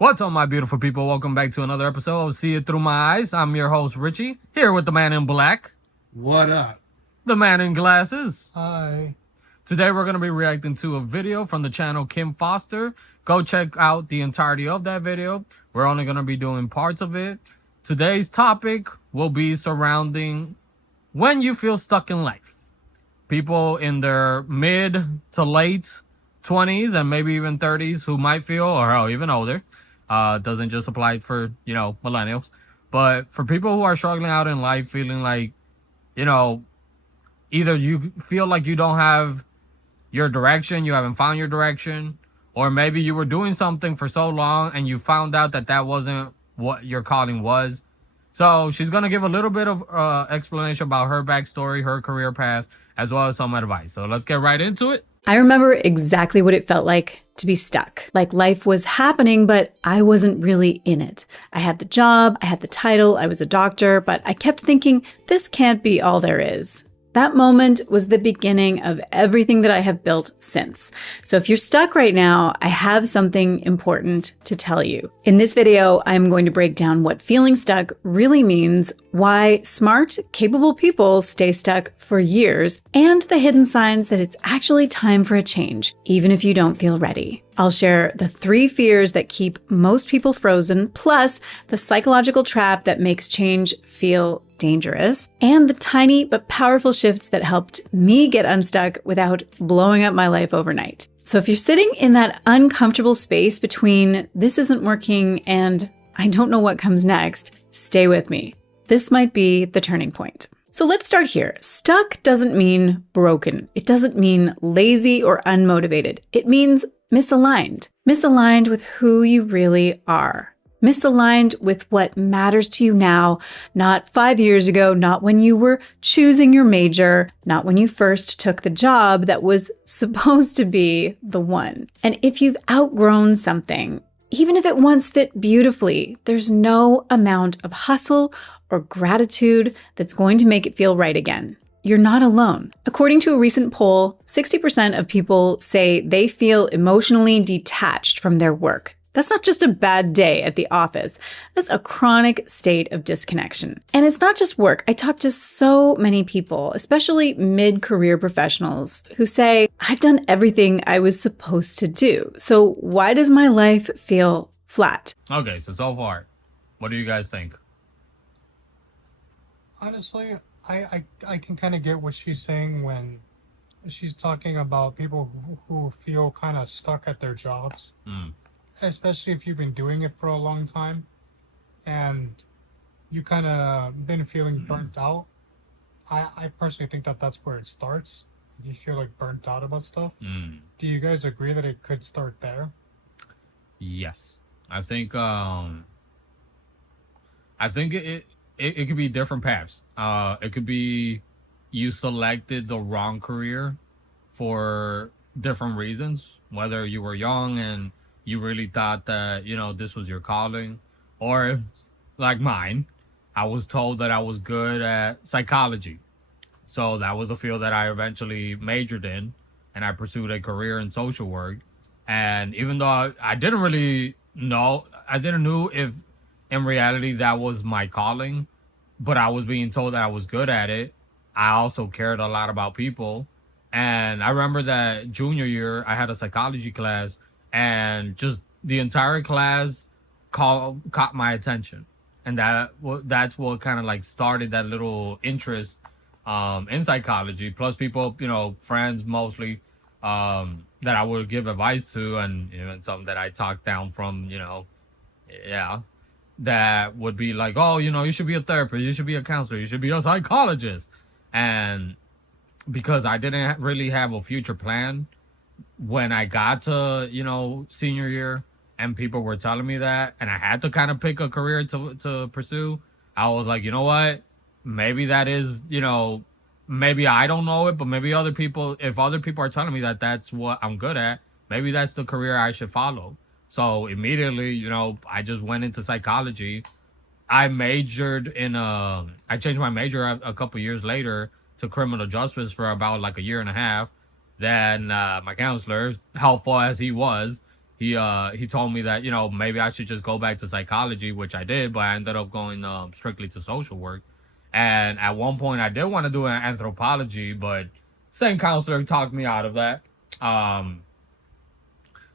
What's up, my beautiful people? Welcome back to another episode of See It Through My Eyes. I'm your host, Richie, here with the man in black, What up? the man in glasses. Hi. Today, we're going to be reacting to a video from the channel Kim Foster. Go check out the entirety of that video. We're only going to be doing parts of it. Today's topic will be surrounding when you feel stuck in life. People in their mid to late 20s and maybe even 30s who might feel, or even older, doesn't just apply for, millennials, but for people who are struggling out in life, feeling like, either you feel like you don't have your direction, you haven't found your direction, or maybe you were doing something for so long and you found out that that wasn't what your calling was. So she's going to give a little bit of explanation about her backstory, her career path, as well as some advice. So let's get right into it. I remember exactly what it felt like to be stuck. Like life was happening, but I wasn't really in it. I had the job, I had the title, I was a doctor, but I kept thinking, this can't be all there is. That moment was the beginning of everything that I have built since. So if you're stuck right now, I have something important to tell you. In this video, I'm going to break down what feeling stuck really means, why smart, capable people stay stuck for years, and the hidden signs that it's actually time for a change, even if you don't feel ready. I'll share the 3 fears that keep most people frozen, plus the psychological trap that makes change feel dangerous, and the tiny but powerful shifts that helped me get unstuck without blowing up my life overnight. So if you're sitting in that uncomfortable space between this isn't working and I don't know what comes next, stay with me. This might be the turning point. So let's start here. Stuck doesn't mean broken. It doesn't mean lazy or unmotivated. It means misaligned. Misaligned with who you really are. Misaligned with what matters to you now, not 5 years ago, not when you were choosing your major, not when you first took the job that was supposed to be the one. And if you've outgrown something, even if it once fit beautifully, there's no amount of hustle or gratitude that's going to make it feel right again. You're not alone. According to a recent poll, 60% of people say they feel emotionally detached from their work. That's not just a bad day at the office. That's a chronic state of disconnection. And it's not just work. I talk to so many people, especially mid-career professionals, who say, I've done everything I was supposed to do. So why does my life feel flat? Okay, so far, what do you guys think? Honestly, I can kind of get what she's saying when she's talking about people who feel kind of stuck at their jobs. Especially if you've been doing it for a long time and you kind of been feeling burnt out. I personally think that that's where it starts. You feel like burnt out about stuff. Do you guys agree that it could start there? Yes. I think it could be different paths. It could be you selected the wrong career for different reasons, whether you were young and you really thought that, this was your calling, or like mine, I was told that I was good at psychology. So that was a field that I eventually majored in, and I pursued a career in social work. And even though I didn't really know, I didn't know if in reality that was my calling, but I was being told that I was good at it. I also cared a lot about people. And I remember that junior year, I had a psychology class, and just the entire class caught my attention, and that's what kind of like started that little interest in psychology. Plus people, friends mostly, that I would give advice to, and even some that I talked down from, that would be like, oh, you should be a therapist, you should be a counselor, you should be a psychologist. And because I didn't really have a future plan when I got to, senior year, and people were telling me that, and I had to kind of pick a career to pursue, I was like, you know what? Maybe that is, maybe I don't know it, but maybe other people, if other people are telling me that that's what I'm good at, maybe that's the career I should follow. So immediately, I just went into psychology. I majored in, I changed my major a couple years later to criminal justice for about like a year and a half. Then my counselor, helpful as he was, he told me that, maybe I should just go back to psychology, which I did, but I ended up going strictly to social work. And at one point I did want to do an anthropology, but same counselor talked me out of that.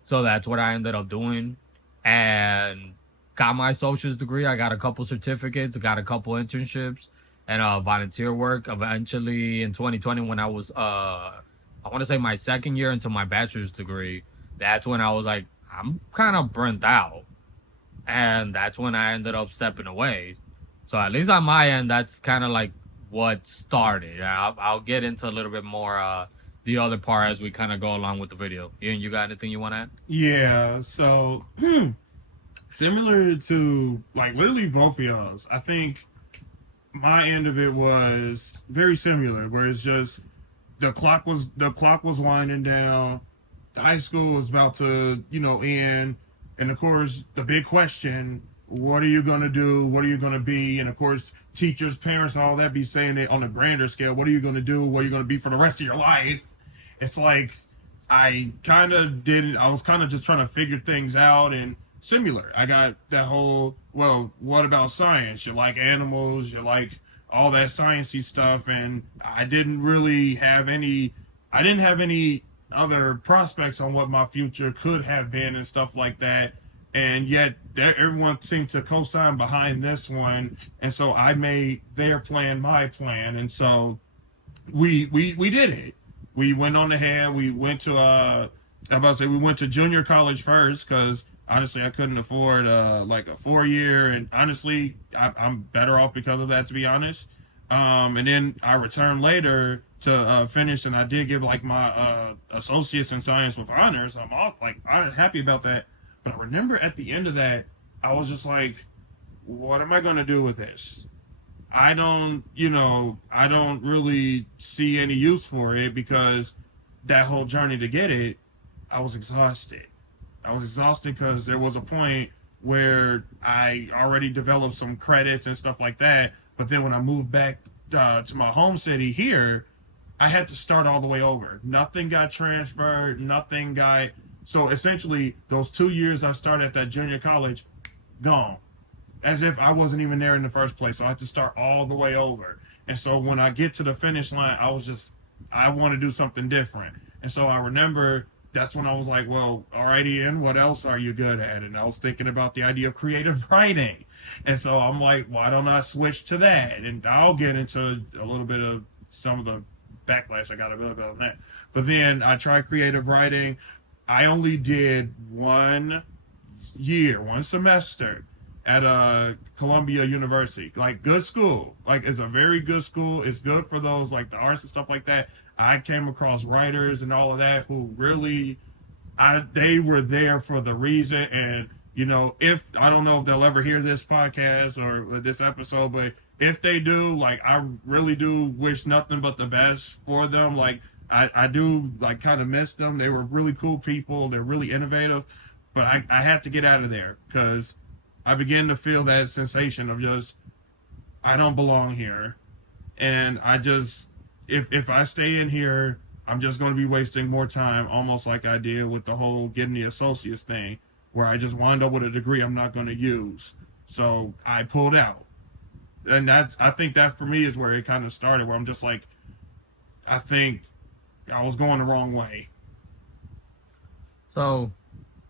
So that's what I ended up doing, and got my associate's degree. I got a couple certificates, got a couple internships, and volunteer work. Eventually, in 2020, when I was, I want to say my second year into my bachelor's degree, that's when I was like, I'm kind of burnt out, and that's when I ended up stepping away. So at least on my end, that's kind of like what started. I'll get into a little bit more the other part as we kind of go along with the video. Ian, you got anything you want to add? Yeah, so similar to like literally both of y'all's, I think my end of it was very similar, where it's just the clock was winding down, high school was about to end, and of course the big question: what are you gonna do? What are you gonna be? And of course, teachers, parents, and all that be saying it on a grander scale. What are you gonna do? What are you gonna be for the rest of your life? It's like I was kind of just trying to figure things out, and similar. I got that whole, well, what about science? You like animals, you like all that sciencey stuff, and I didn't have any other prospects on what my future could have been and stuff like that. And yet everyone seemed to co-sign behind this one, and so I made their plan my plan, and so we did it. We went on ahead. We went to we went to junior college first, because honestly I couldn't afford like a 4-year, and honestly I'm better off because of that, to be honest. And then I returned later to finish, and I did give like my associates in science with honors. I'm happy about that. But I remember at the end of that, I was just like, what am I going to do with this? I don't really see any use for it, because that whole journey to get it, I was exhausted. Because there was a point where I already developed some credits and stuff like that. But then when I moved back to my home city here, I had to start all the way over. Nothing got transferred. So essentially, those 2 years I started at that junior college, gone. As if I wasn't even there in the first place. So I had to start all the way over. And so when I get to the finish line, I want to do something different. And so I remember that's when I was like, well, all right, Ian, what else are you good at? And I was thinking about the idea of creative writing. And so I'm like, why don't I switch to that? And I'll get into a little bit of some of the backlash I got a little bit on that. But then I tried creative writing. I only did 1 semester at Columbia University. Like, good school. Like, it's a very good school. It's good for those, like, the arts and stuff like that. I came across writers and all of that who really, they were there for the reason. And, if, I don't know if they'll ever hear this podcast or this episode, but if they do, like, I really do wish nothing but the best for them. Like, I do, like, kind of miss them. They were really cool people. They're really innovative. But I had to get out of there, because I began to feel that sensation of just, I don't belong here. And I just, if I stay in here, I'm just going to be wasting more time, almost like I did with the whole getting the associates thing, where I just wind up with a degree I'm not going to use. So I pulled out. And I think that for me is where it kind of started, where I'm just like, I think I was going the wrong way. So,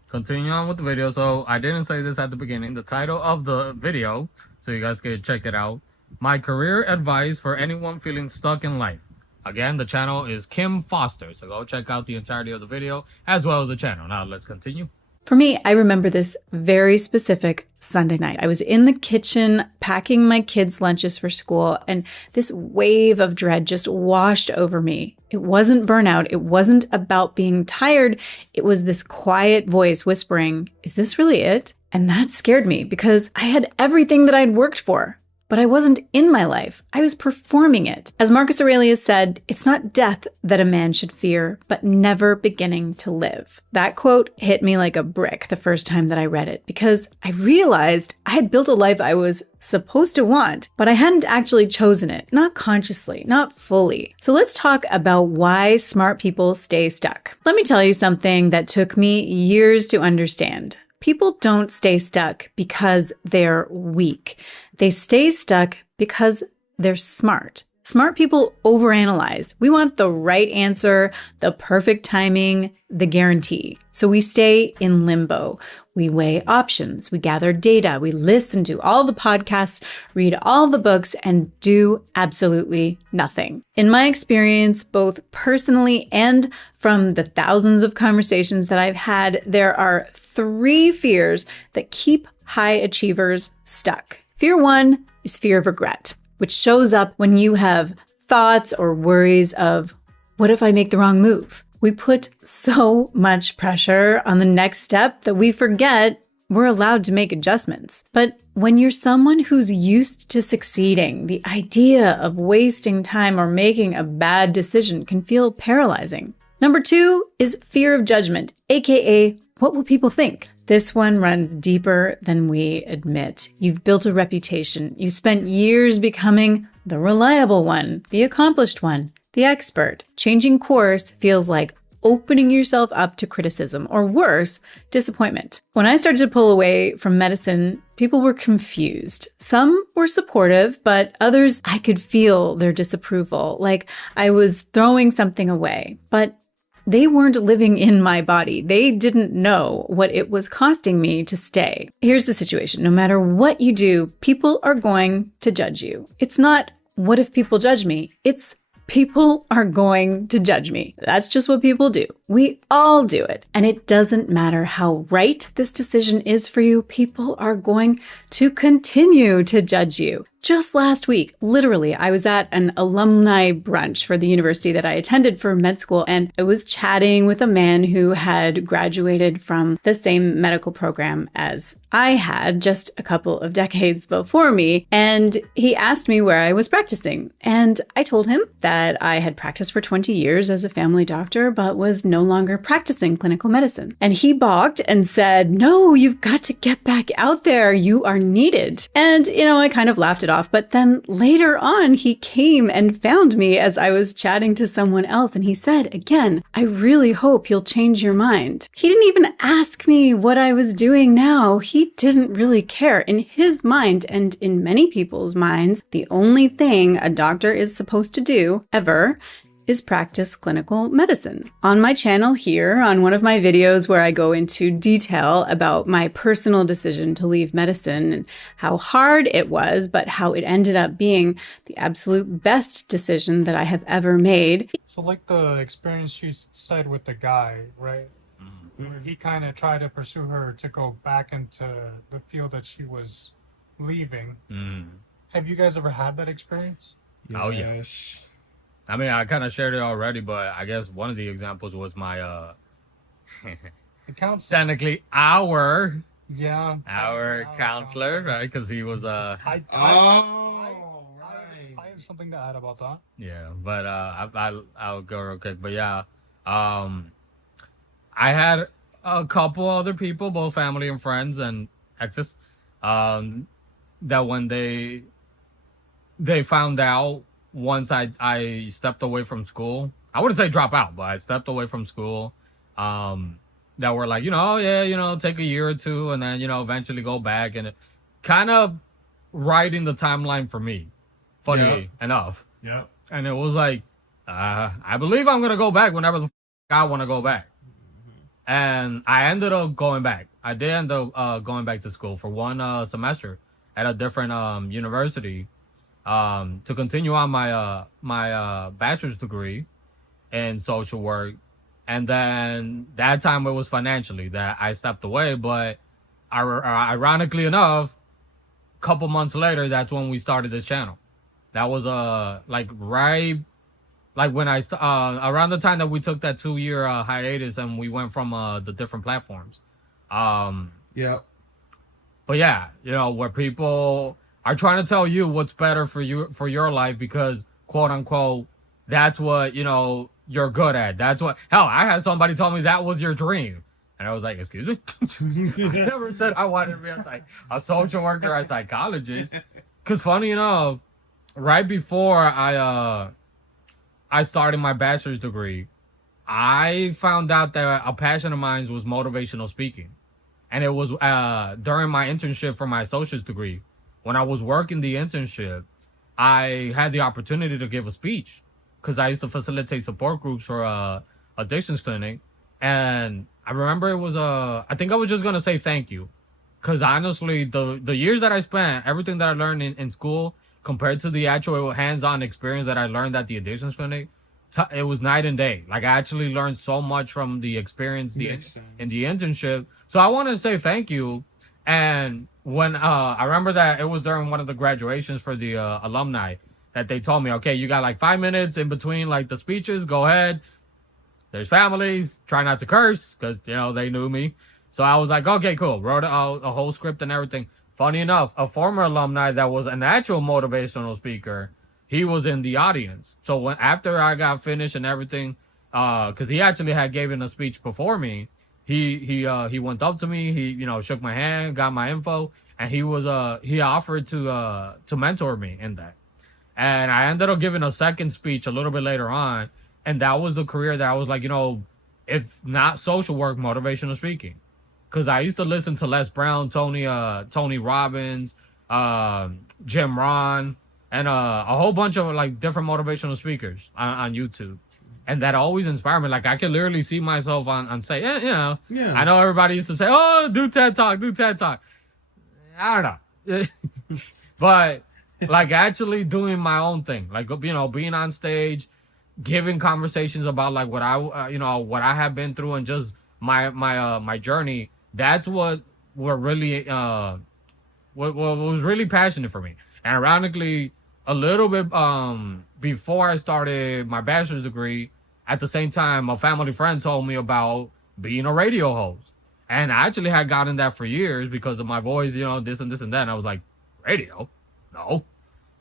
continue on with the video. So, I didn't say this at the beginning. The title of the video, so you guys can check it out: My Career Advice for Anyone Feeling Stuck in Life. Again, the channel is Kim Foster, so go check out the entirety of the video as well as the channel. Now, let's continue. For me, I remember this very specific Sunday night. I was in the kitchen packing my kids' lunches for school, and this wave of dread just washed over me. It wasn't burnout. It wasn't about being tired. It was this quiet voice whispering, "Is this really it?" And that scared me, because I had everything that I'd worked for, but I wasn't in my life. I was performing it. As Marcus Aurelius said, it's not death that a man should fear, but never beginning to live. That quote hit me like a brick the first time that I read it, because I realized I had built a life I was supposed to want, but I hadn't actually chosen it, not consciously, not fully. So let's talk about why smart people stay stuck. Let me tell you something that took me years to understand. People don't stay stuck because they're weak. They stay stuck because they're smart. Smart people overanalyze. We want the right answer, the perfect timing, the guarantee. So we stay in limbo. We weigh options. We gather data. We listen to all the podcasts, read all the books, and do absolutely nothing. In my experience, both personally and from the thousands of conversations that I've had, there are 3 fears that keep high achievers stuck. Fear 1 is fear of regret, which shows up when you have thoughts or worries of, what if I make the wrong move? We put so much pressure on the next step that we forget we're allowed to make adjustments. But when you're someone who's used to succeeding, the idea of wasting time or making a bad decision can feel paralyzing. Number 2 is fear of judgment, aka, what will people think? This one runs deeper than we admit. You've built a reputation. You've spent years becoming the reliable one, the accomplished one, the expert. Changing course feels like opening yourself up to criticism, or worse, disappointment. When I started to pull away from medicine, people were confused. Some were supportive, but others, I could feel their disapproval, like I was throwing something away. But they weren't living in my body. They didn't know what it was costing me to stay. Here's the situation. No matter what you do, people are going to judge you. It's not, what if people judge me? It's, people are going to judge me. That's just what people do. We all do it. And it doesn't matter how right this decision is for you, people are going to continue to judge you. Just last week, literally, I was at an alumni brunch for the university that I attended for med school, and I was chatting with a man who had graduated from the same medical program as I had just a couple of decades before me, and he asked me where I was practicing. And I told him that I had practiced for 20 years as a family doctor, but was no longer practicing clinical medicine. And he balked and said, no, you've got to get back out there. You are needed. And, I kind of laughed it off. But then later on, he came and found me as I was chatting to someone else. And he said, again, I really hope you'll change your mind. He didn't even ask me what I was doing now. He didn't really care. In his mind, and in many people's minds, the only thing a doctor is supposed to do ever is practice clinical medicine. On my channel here, on one of my videos where I go into detail about my personal decision to leave medicine and how hard it was, but how it ended up being the absolute best decision that I have ever made. So like the experience she said with the guy, right? Where he kind of tried to pursue her to go back into the field that she was leaving. Have you guys ever had that experience? Yes. Oh, yeah. I mean, I kind of shared it already, but I guess one of the examples was my, The counselor. technically our counselor. counselor, right? Because he was, I have something to add about that. yeah, but, I'll go real quick, but yeah, I had a couple other people, both family and friends and exes, that when they found out once I stepped away from school, I wouldn't say drop out, but I stepped away from school, that were like, oh yeah, take a year or two and then, eventually go back, and kind of writing the timeline for me, funny enough. Yeah. And it was like, I believe I'm going to go back whenever the I want to go back. And I ended up going back. I did end up going back to school for one semester at a different university, to continue on my my bachelor's degree in social work. And then that time it was financially that I stepped away, but ironically enough, a couple months later, that's when we started this channel. That was when I around the time that we took that 2-year hiatus and we went from the different platforms. Yeah. But yeah, where people are trying to tell you what's better for you, for your life, because quote unquote, that's what, you know, you're good at. That's what, hell, I had somebody tell me that was your dream. And I was like, excuse me? I never said I wanted to be a social worker or a psychologist. Because funny enough, right before I started my bachelor's degree, I found out that a passion of mine was motivational speaking. And it was during my internship for my associate's degree. When I was working the internship, I had the opportunity to give a speech because I used to facilitate support groups for addictions clinic. And I remember it was I think I was just going to say thank you. Because honestly, the years that I spent, everything that I learned in school compared to the actual hands-on experience that I learned at the addictions clinic, it was night and day. Like, I actually learned so much from the experience in the internship. So I want to say thank you. And when I remember that it was during one of the graduations for the alumni that they told me, okay, you got like 5 minutes in between like the speeches. Go ahead. There's families. Try not to curse because, you know, they knew me. So I was like, okay, cool. Wrote a whole script and everything. Funny enough, a former alumni that was an actual motivational speaker, he was in the audience. So when after I got finished and everything, because he actually had given a speech before me, he went up to me, he, you know, shook my hand, got my info, and he offered to mentor me in that. And I ended up giving a second speech a little bit later on, and that was the career that I was like, you know, if not social work, motivational speaking. Because I used to listen to Les Brown, Tony Robbins, Jim Rohn, and a whole bunch of like different motivational speakers on YouTube. And that always inspired me. Like, I could literally see myself on say, yeah, you know, yeah. I know everybody used to say, oh, do TED Talk. I don't know. But like actually doing my own thing, like, you know, being on stage, giving conversations about like what I have been through and just my journey. That's what really what was really passionate for me. And ironically, a little bit before I started my bachelor's degree, at the same time, a family friend told me about being a radio host. And I actually had gotten that for years because of my voice, you know, this and that. And I was like, radio? No.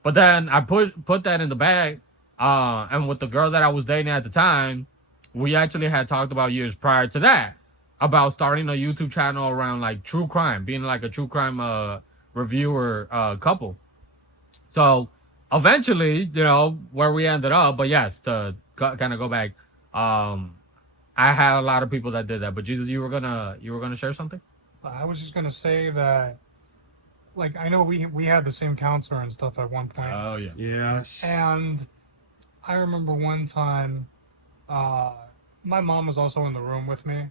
But then I put that in the bag. And with the girl that I was dating at the time, we actually had talked about years prior to that about starting a YouTube channel around like true crime, being like a true crime reviewer couple. So eventually, you know, where we ended up, but yes, to kind of go back, I had a lot of people that did that. But Jesus, you were gonna share something? I was just gonna say that, like, I know we had the same counselor and stuff at one point. Oh yeah. Yes. And I remember one time, my mom was also in the room with me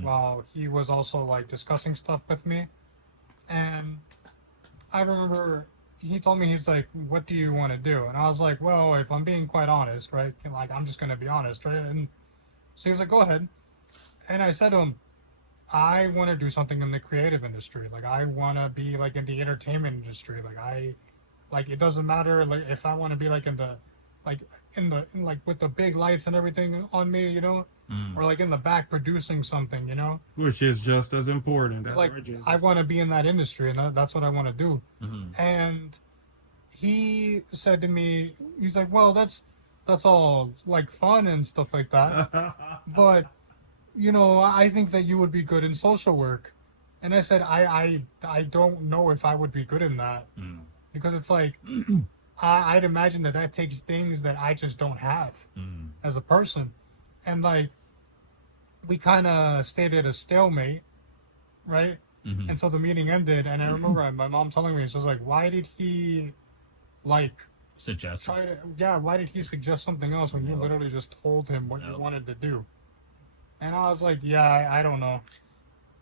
while he was also like discussing stuff with me. And I remember he told me, he's like, what do you want to do? And I was like, well, if I'm being quite honest, right? Like, I'm just going to be honest, right? And so he was like, go ahead. And I said to him, I want to do something in the creative industry. Like, I want to be like in the entertainment industry. Like, it doesn't matter like if I want to be like in with the big lights and everything on me, you know, or like in the back producing something, you know, which is just as important. That's like, I want to be in that industry, and that's what I want to do. And he said to me, he's like, well, that's all like fun and stuff like that, but you know, I think that you would be good in social work. And I said, I don't know if I would be good in that, because it's like I'd imagine that takes things that I just don't have as a person. And like, we kind of stayed at a stalemate, right? And so the meeting ended, and I remember my mom telling me, she was like, why did he like suggest why did he suggest something else when you literally just told him what you wanted to do? And I was like, yeah, I don't know.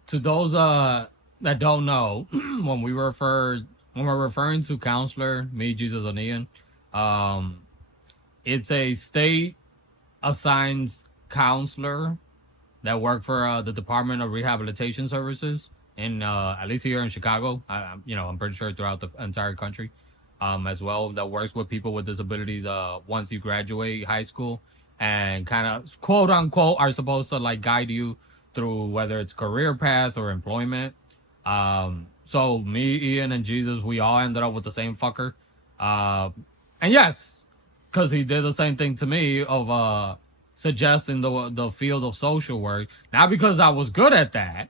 To those that don't know, when we're referring to counselor, me, Jesus, and Ian, it's a state assigned counselor that work for the Department of Rehabilitation Services in at least here in Chicago. I'm pretty sure throughout the entire country, as well, that works with people with disabilities once you graduate high school, and kind of quote unquote are supposed to like guide you through whether it's career path or employment. So me, Ian, and Jesus, we all ended up with the same fucker. And yes, because he did the same thing to me of suggesting the field of social work. Not because I was good at that,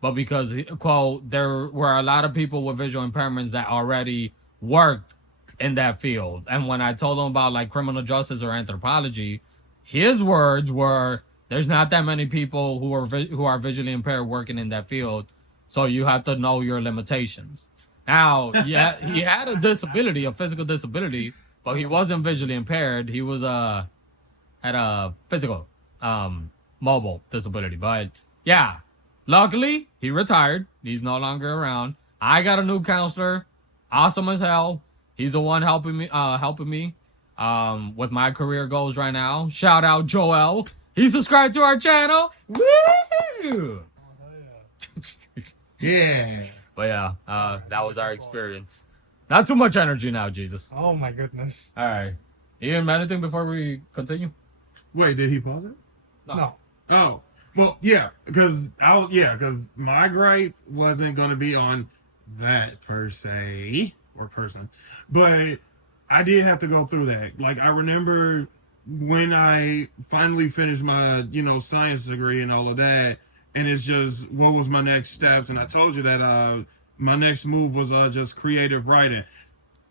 but because, quote, there were a lot of people with visual impairments that already worked in that field. And when I told him about like criminal justice or anthropology, his words were, "There's not that many people who are visually impaired working in that field, so you have to know your limitations." Now, yeah, he had a disability, a physical disability, but he wasn't visually impaired. He was had a physical mobile disability. But yeah, luckily he retired. He's no longer around. I got a new counselor, awesome as hell. He's the one helping me with my career goals right now. Shout out Joel. He subscribed to our channel. Woo! Yeah. But yeah, that was our experience. Not too much energy now, Jesus. Oh my goodness. All right. Ian, anything before we continue? Wait, did he pause it? No. Oh, well, yeah, because my gripe wasn't gonna be on that per se or person, but I did have to go through that. Like, I remember when I finally finished my science degree and all of that, and it's just what was my next steps, and I told you that my next move was just creative writing.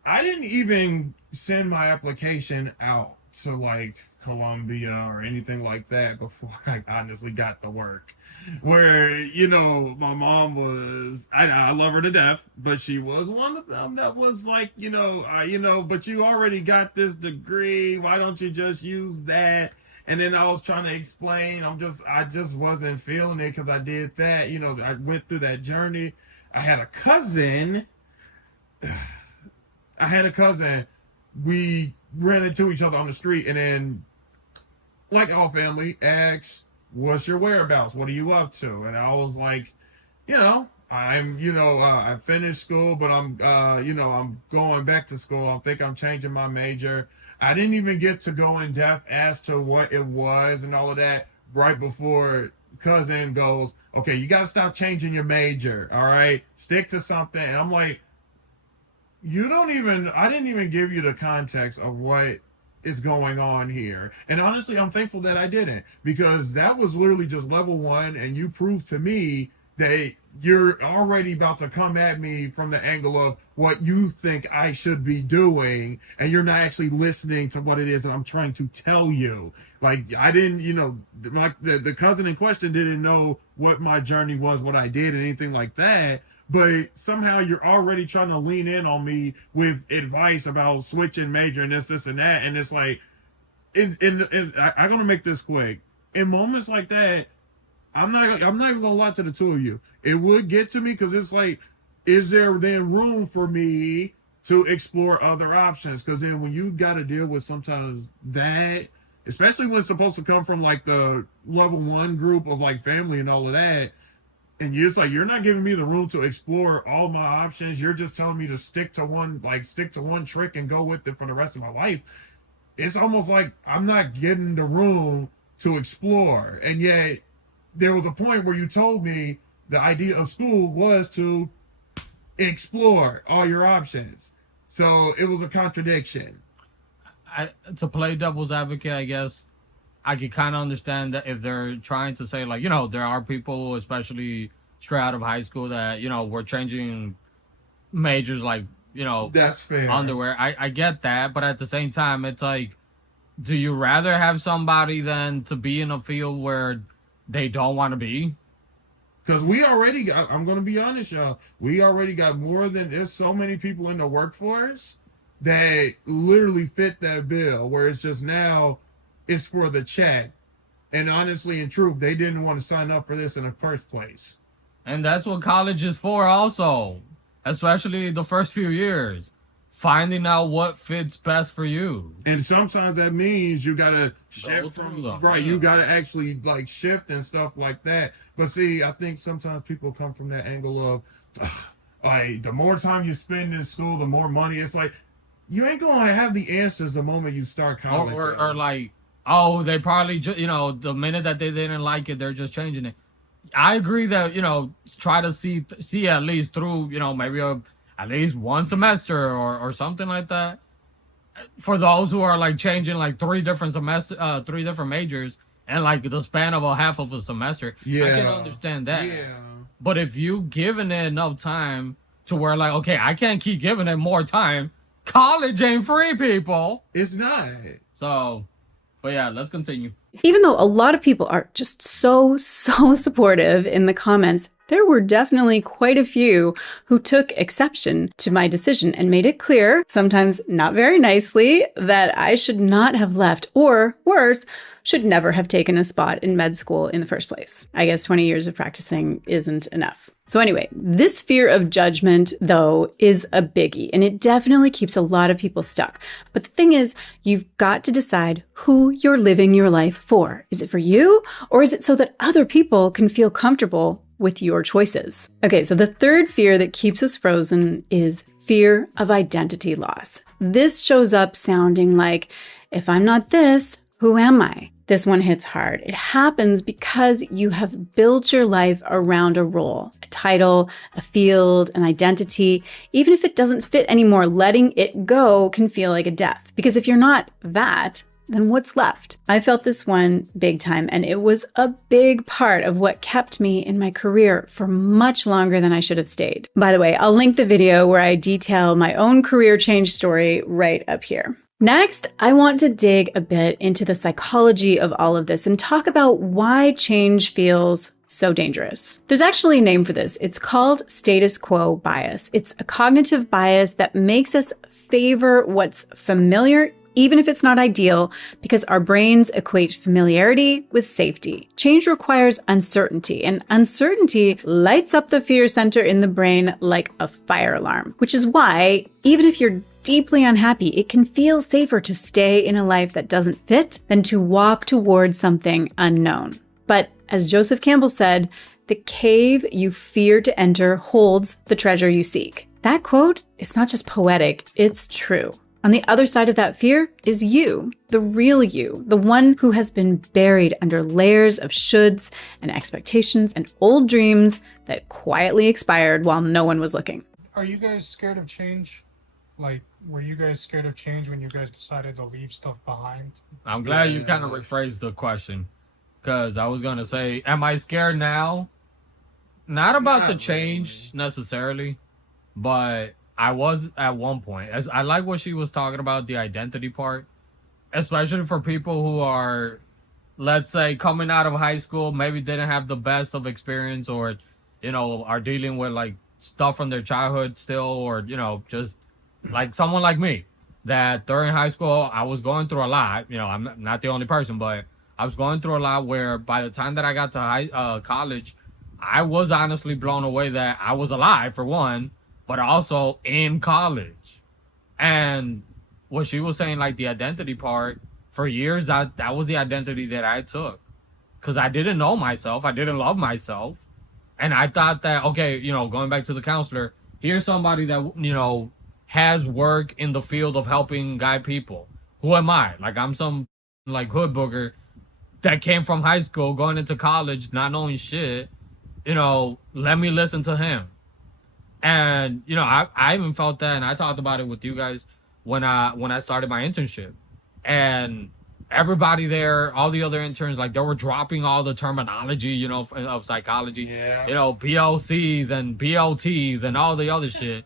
I didn't even send my application out to like Columbia or anything like that before I honestly got the work. Where, my mom was, I love her to death, but she was one of them that was like, but you already got this degree. Why don't you just use that? And then I was trying to explain, I just wasn't feeling it because I did that. I went through that journey. I had a cousin. We ran into each other on the street, and then, like all family, asked, "What's your whereabouts? What are you up to?" And I was like, I finished school, but I'm going back to school. I think I'm changing my major. I didn't even get to go in depth as to what it was and all of that right before cousin goes, "Okay, you got to stop changing your major. All right, stick to something." And I'm like, I didn't even give you the context of what is going on here. And honestly, I'm thankful that I didn't, because that was literally just level one, and you proved to me that you're already about to come at me from the angle of what you think I should be doing, and you're not actually listening to what it is that I'm trying to tell you. Like, I didn't, like the cousin in question didn't know what my journey was, what I did, anything like that. But somehow you're already trying to lean in on me with advice about switching major and this and that. And it's like, I'm gonna make this quick. In moments like that, I'm not even gonna lie to the two of you. It would get to me because it's like, is there then room for me to explore other options? Because then when you got to deal with sometimes that, especially when it's supposed to come from like the level one group of like family and all of that, and you're just like, you're not giving me the room to explore all my options. You're just telling me to stick to one trick and go with it for the rest of my life. It's almost like I'm not getting the room to explore. And yet there was a point where you told me the idea of school was to explore all your options. So it was a contradiction. To play devil's advocate, I guess I could kind of understand that if they're trying to say, like, there are people, especially straight out of high school, that, we're changing majors, like, that's fair. Underwear. I get that. But at the same time, it's like, do you rather have somebody than to be in a field where they don't want to be? Because we already got, I'm going to be honest, y'all, we already got there's so many people in the workforce that literally fit that bill, where it's just now, it's for the check. And honestly, in truth, they didn't want to sign up for this in the first place. And that's what college is for also. Especially the first few years. Finding out what fits best for you. And sometimes that means you got to shift from, right, you got to actually like shift and stuff like that. But see, I think sometimes people come from that angle of, like, the more time you spend in school, the more money. It's like, you ain't going to have the answers the moment you start college. Or like, oh, they probably, the minute that they didn't like it, they're just changing it. I agree that, try to see at least through, maybe at least one semester or something like that. For those who are like changing like three different majors and like the span of a half of a semester, I can understand that. Yeah. But if you given it enough time to where like, okay, I can't keep giving it more time. College ain't free, people. It's not. So, but yeah, let's continue. Even though a lot of people are just so supportive in the comments, there were definitely quite a few who took exception to my decision and made it clear, sometimes not very nicely, that I should not have left, or worse, should never have taken a spot in med school in the first place. I guess 20 years of practicing isn't enough. So anyway, this fear of judgment, though, is a biggie, and it definitely keeps a lot of people stuck. But the thing is, you've got to decide who you're living your life for. Is it for you, or is it so that other people can feel comfortable with your choices? Okay, so the third fear that keeps us frozen is fear of identity loss. This shows up sounding like, if I'm not this, who am I? This one hits hard. It happens because you have built your life around a role, a title, a field, an identity. Even if it doesn't fit anymore, letting it go can feel like a death. Because if you're not that, then what's left? I felt this one big time, and it was a big part of what kept me in my career for much longer than I should have stayed. By the way, I'll link the video where I detail my own career change story right up here. Next, I want to dig a bit into the psychology of all of this and talk about why change feels so dangerous. There's actually a name for this. It's called status quo bias. It's a cognitive bias that makes us favor what's familiar, even if it's not ideal, because our brains equate familiarity with safety. Change requires uncertainty, and uncertainty lights up the fear center in the brain like a fire alarm, which is why, even if you're deeply unhappy, it can feel safer to stay in a life that doesn't fit than to walk towards something unknown. But as Joseph Campbell said, the cave you fear to enter holds the treasure you seek. That quote is not just poetic, it's true. On the other side of that fear is you, the real you, the one who has been buried under layers of shoulds and expectations and old dreams that quietly expired while no one was looking. Are you guys scared of change? Like, were you guys scared of change when you guys decided to leave stuff behind? I'm glad you kind of rephrased the question, because I was going to say, am I scared now? Not about the change necessarily, but I was at one point. As I like what she was talking about, the identity part, especially for people who are, let's say, coming out of high school, maybe didn't have the best of experience, or, are dealing with like stuff from their childhood still, or, just like someone like me, that during high school, I was going through a lot. I'm not the only person, but I was going through a lot where by the time that I got to college, I was honestly blown away that I was alive, for one, but also in college. And what she was saying, like the identity part, for years, that was the identity that I took. Because I didn't know myself. I didn't love myself. And I thought that, okay, going back to the counselor, here's somebody that, has work in the field of helping guide people. Who am I? Like, I'm some like hood booger that came from high school going into college not knowing shit. Let me listen to him. And I even felt that, and I talked about it with you guys when I started my internship. And everybody there, all the other interns, like, they were dropping all the terminology, of psychology, BLCs and BLTs and all the other shit.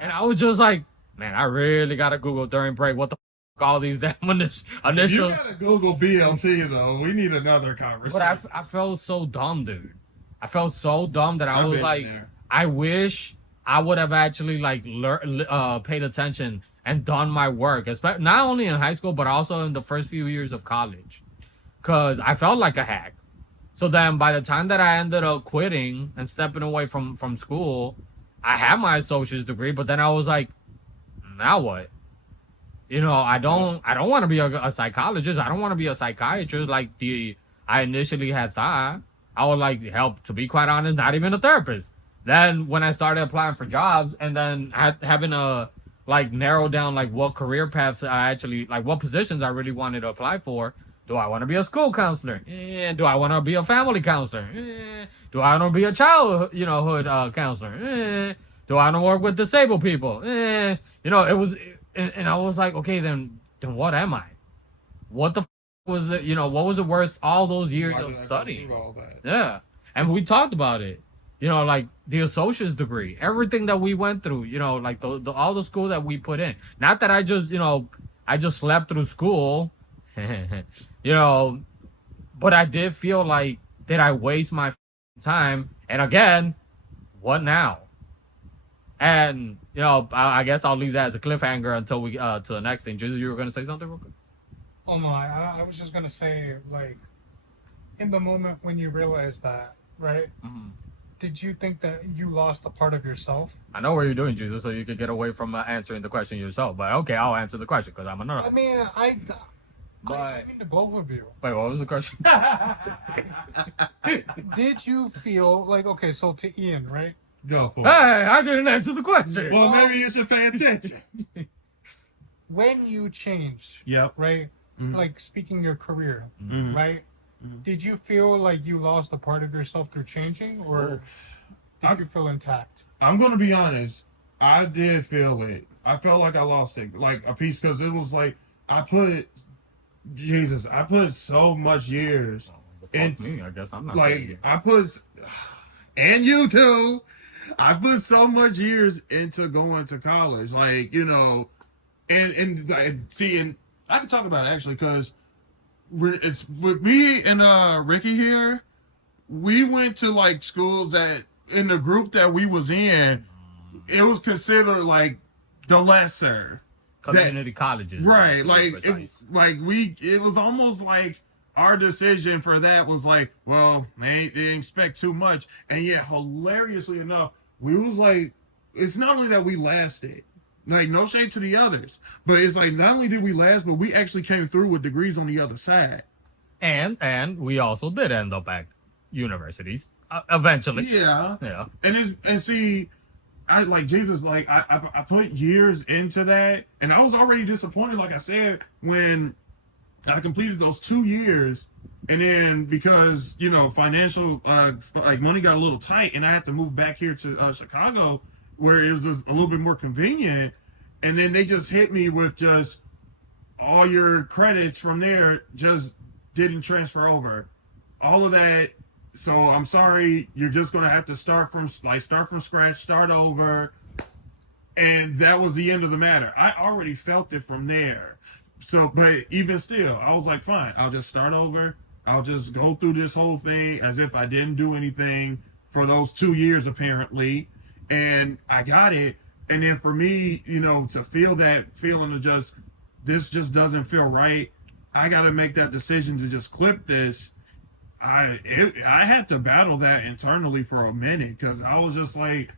And I was just like, man, I really gotta Google during break what the all these damn initial. You gotta Google BLT though. We need another conversation. But I felt so dumb, dude. I felt so dumb that I was like, I wish I would have actually like paid attention and done my work, especially not only in high school but also in the first few years of college, because I felt like a hack. So then by the time that I ended up quitting and stepping away from school, I had my associate's degree, but then I was like, now what? I don't want to be a psychologist. I don't want to be a psychiatrist like I initially had thought. I would like help, to be quite honest, not even a therapist. Then when I started applying for jobs and then having a like narrow down like what career paths I actually, like what positions I really wanted to apply for, Do I want to be a school counselor? Do I want to be a family counselor? Do I want to be a child, hood counselor? Do I want to work with disabled people? It was, and I was like, okay, then what am I? What the was it? What was it worth all those years Why of did I go studying? through all that? Yeah, and we talked about it. Like the associate's degree, everything that we went through. Like all the school that we put in. Not that I just slept through school. But I did feel like, did I waste my time? And again, what now? And I guess I'll leave that as a cliffhanger until we to the next thing. Jesus, you were gonna say something real quick? Oh no, I was just gonna say, like, in the moment when you realized that, right? Mm-hmm. Did you think that you lost a part of yourself? I know where you're doing, Jesus, so you could get away from answering the question yourself. But okay, I'll answer the question because I'm a nerd. I mean, I mean to both of you. Wait, what was the question? Did you feel like, okay, so to Ian, right? Go for Hey, it. I didn't answer the question. Well, maybe you should pay attention. When you changed, Yep. right? Mhm. Like speaking your career, Mhm. right? Mhm. Did you feel like you lost a part of yourself through changing, or did you feel intact? I'm gonna be honest. I did feel it. I felt like I lost it, like a piece, because it was like I put so much years. Fuck me, I guess I'm not Like I put, and you too. I put so much years into going to college, like and see, and I can talk about it actually, because it's with me and Ricky here. We went to like schools that in the group that we was in, it was considered like the lesser community colleges, right? to be Like precise. it was almost like our decision for that was like, well, they didn't expect too much, and yet hilariously enough, we was like, it's not only that we lasted. Like, no shade to the others, but it's like not only did we last, but we actually came through with degrees on the other side. And we also did end up at universities eventually. Yeah. Yeah. And see, I like Jesus, like I put years into that, and I was already disappointed, like I said, when I completed those 2 years, and then because financial like money got a little tight, and I had to move back here to Chicago, where it was just a little bit more convenient, and then they just hit me with just all your credits from there just didn't transfer over, all of that. So I'm sorry, you're just gonna have to start from scratch, start over, and that was the end of the matter. I already felt it from there. So, but even still, I was like, fine, I'll just start over. I'll just go through this whole thing as if I didn't do anything for those 2 years, apparently. And I got it. And then for me, to feel that feeling of just, this just doesn't feel right. I got to make that decision to just clip this. I had to battle that internally for a minute, because I was just like,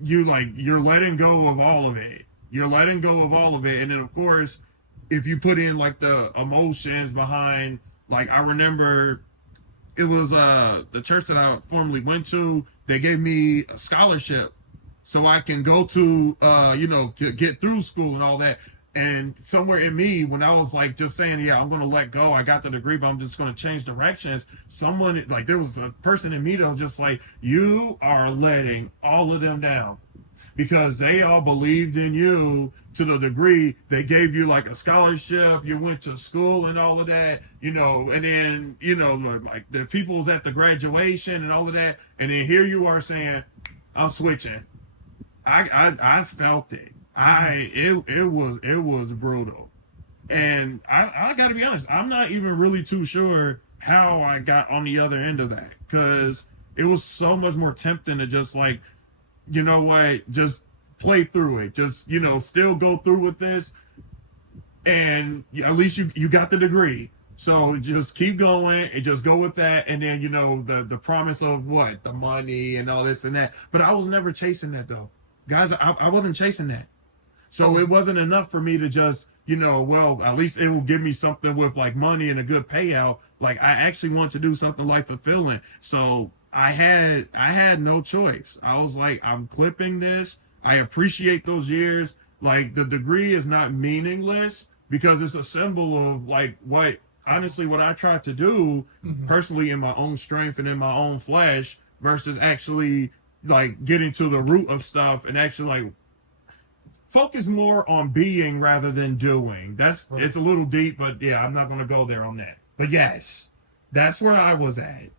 you're letting go of all of it. You're letting go of all of it. And then of course, if you put in like the emotions behind, like I remember it was the church that I formerly went to, they gave me a scholarship so I can go to get through school and all that. And somewhere in me, when I was like just saying, yeah, I'm gonna let go, I got the degree, but I'm just gonna change directions, someone, like, there was a person in me that was just like, you are letting all of them down, because they all believed in you to the degree they gave you like a scholarship, you went to school and all of that, and then like the people was at the graduation and all of that, and then here you are saying, I'm switching. I felt it. It was brutal. And I gotta be honest, I'm not even really too sure how I got on the other end of that, because it was so much more tempting to just like, you know what, just play through it, just still go through with this, and at least you got the degree, so just keep going and just go with that. And then the promise of what, the money and all this and that, but I was never chasing that though, guys. I wasn't chasing that. So it wasn't enough for me to just, well, at least it will give me something with like money and a good payout. Like, I actually want to do something like fulfilling. So I had no choice. I was like, I'm clipping this. I appreciate those years. Like, the degree is not meaningless, because it's a symbol of like what honestly what I tried to do Mhm. personally in my own strength and in my own flesh versus actually like getting to the root of stuff and actually like focus more on being rather than doing. That's Right. it's a little deep, but yeah, I'm not gonna go there on that. But yes, that's where I was at.